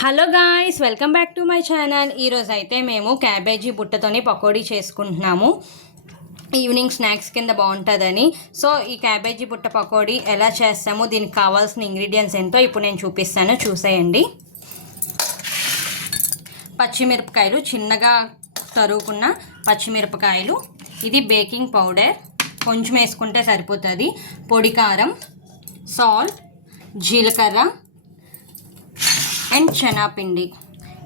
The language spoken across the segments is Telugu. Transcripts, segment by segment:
Hello guys welcome back to my channel. ఈరోజు అయితే మేము క్యాబేజీ బుట్టతోని పకోడీ చేసుకుంటున్నాము. ఈవినింగ్ స్నాక్స్ కింద బాగుంటుందని. సో ఈ క్యాబేజీ బుట్ట పకోడీ ఎలా చేస్తాము దీనికి కావాల్సిన ఇంగ్రీడియంట్స్ ఏంటో ఇప్పుడు నేను చూపిస్తాను. చూసేయండి. పచ్చిమిరపకాయలు చిన్నగా తరుగుకున్న పచ్చిమిరపకాయలు. ఇది బేకింగ్ పౌడర్. కొంచెం వేసుకుంటే సరిపోతుంది. పొడి కారం సాల్ట్ జీలకర్ర అండ్ శనాపిండి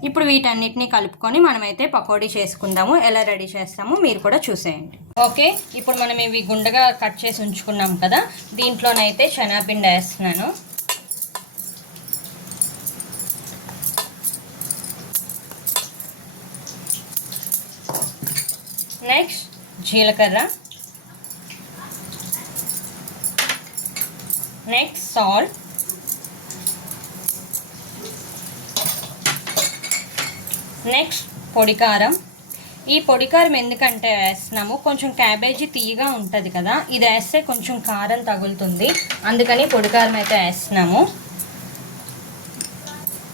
ఇప్పుడు వీటన్నిటిని కలుపుకొని మనమైతే పకోడీ చేసుకుందాము. ఎలా రెడీ చేస్తామో మీరు కూడా చూసేయండి. ఓకే ఇప్పుడు మనం ఇవి గుండగా కట్ చేసి ఉంచుకున్నాం కదా దీంట్లోనైతే శనాపిండి వేస్తున్నాను. నెక్స్ట్ జీలకర్ర. నెక్స్ట్ సాల్ట్ నెక్స్ట్ పొడి కారం ఈ పొడి కారం ఎందుకంటే వేస్తున్నాము? కొంచెం క్యాబేజీ తీయగా ఉంటుంది కదా ఇది వేస్తే కొంచెం కారం తగులుతుంది. అందుకని పొడి కారం అయితే వేస్తున్నాము.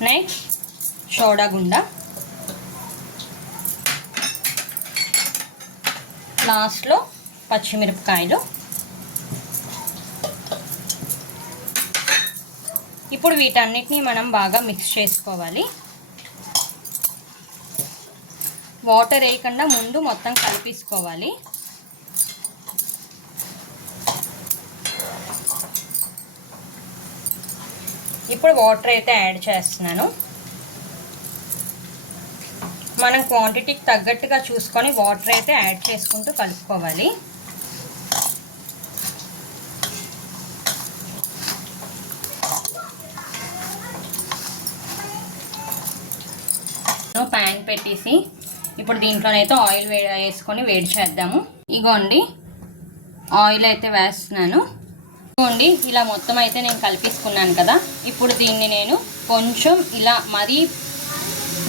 నెక్స్ట్ సోడా గుండ. లాస్ట్లో పచ్చిమిరపకాయలు. ఇప్పుడు వీటన్నిటిని మనం బాగా మిక్స్ చేసుకోవాలి. వాటర్ వేయకుండా ముందు మొత్తం కలిపేసుకోవాలి. ఇప్పుడు వాటర్ అయితే యాడ్ చేస్తున్నాను. మనం క్వాంటిటీకి తగ్గట్టుగా చూసుకొని వాటర్ అయితే యాడ్ చేసుకుంటూ కలుపుకోవాలి. ప్యాన్ పెట్టేసి ఇప్పుడు దీంట్లోనైతే ఆయిల్ వేడి వేసుకొని వేడి చేద్దాము. ఇగోండి. ఆయిల్ అయితే వేస్తున్నాను. ఇగోండి ఇలా మొత్తం అయితే నేను కలిపేసుకున్నాను కదా. ఇప్పుడు దీన్ని నేను కొంచెం ఇలా మరీ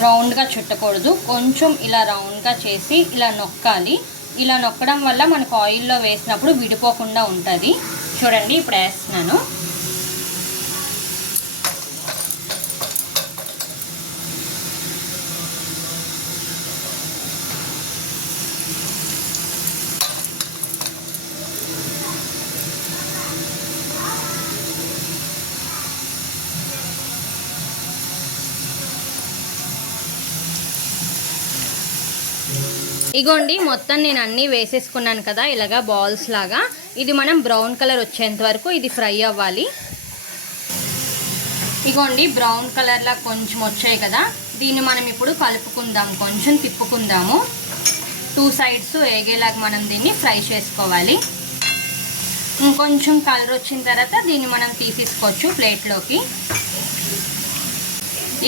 రౌండ్గా చుట్టకూడదు. కొంచెం ఇలా రౌండ్గా చేసి ఇలా నొక్కాలి. ఇలా నొక్కడం వల్ల మనకు ఆయిల్లో వేసినప్పుడు విడిపోకుండా ఉంటుంది. చూడండి ఇప్పుడు వేస్తున్నాను. ఇగోండి మొత్తం నేను అన్నీ వేసేసుకున్నాను కదా ఇలాగా బాల్స్ లాగా. ఇది మనం బ్రౌన్ కలర్ వచ్చేంత వరకు ఇది ఫ్రై అవ్వాలి. ఇగోండి బ్రౌన్ కలర్లా కొంచెం వచ్చాయి కదా. దీన్ని మనం ఇప్పుడు కలుపుకుందాం కొంచెం తిప్పుకుందాము. టూ సైడ్స్ ఏగేలాగా మనం దీన్ని ఫ్రై చేసుకోవాలి. ఇంకొంచెం కలర్ వచ్చిన తర్వాత దీన్ని మనం తీసేసుకోవచ్చు ప్లేట్లోకి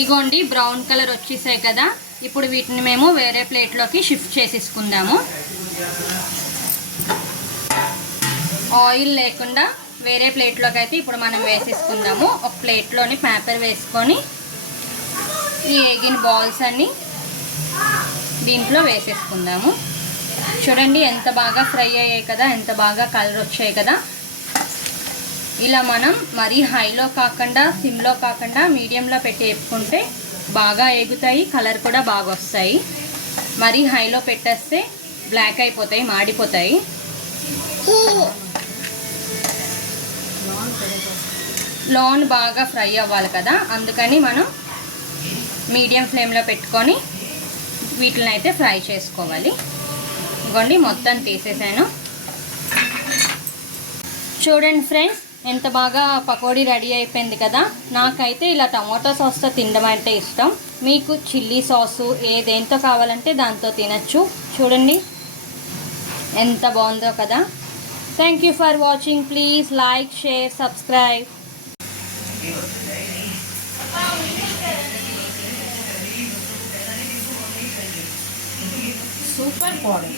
ఇగోండి బ్రౌన్ కలర్ వచ్చేసాయి కదా. ఇప్పుడు వీటిని మేము వేరే ప్లేట్లోకి షిఫ్ట్ చేసేసుకుందాము. ఆయిల్ లేకుండా వేరే ప్లేట్లోకి అయితే ఇప్పుడు మనం వేసేసుకుందాము. ఒక ప్లేట్లోని పేపర్ వేసుకొని ఈ ఏగిన బాల్స్ అన్ని దీంట్లో వేసేసుకుందాము. చూడండి ఎంత బాగా ఫ్రై అయ్యాయి కదా ఎంత బాగా కలర్ వచ్చాయి కదా. ఇలా మనం మరీ హైలో కాకుండా సిమ్లో కాకుండా మీడియంలో పెట్టి వేపుకుంటే బాగా ఎగుతాయి కలర్ కూడా బాగా వస్తాయి మరీ హైలో పెట్టేస్తే బ్లాక్ అయిపోతాయి మాడిపోతాయి. లోన్ బాగా ఫ్రై అవ్వాలి కదా అందుకని మనం మీడియం ఫ్లేమ్లో పెట్టుకొని వీటిని అయితే ఫ్రై చేసుకోవాలి. ఇవ్వండి మొత్తం తీసేసాను. చూడండి ఫ్రెండ్స్ ఎంత బాగా పకోడీ రెడీ అయిపోయింది కదా నాకైతే ఇలా టమాటో సాస్తో తినడం అంటే ఇష్టం. మీకు చిల్లీ సాసు ఏదేంతో కావాలంటే దాంతో తినచ్చు. చూడండి ఎంత బాగుందో కదా. Thank you for watching please like share subscribe super body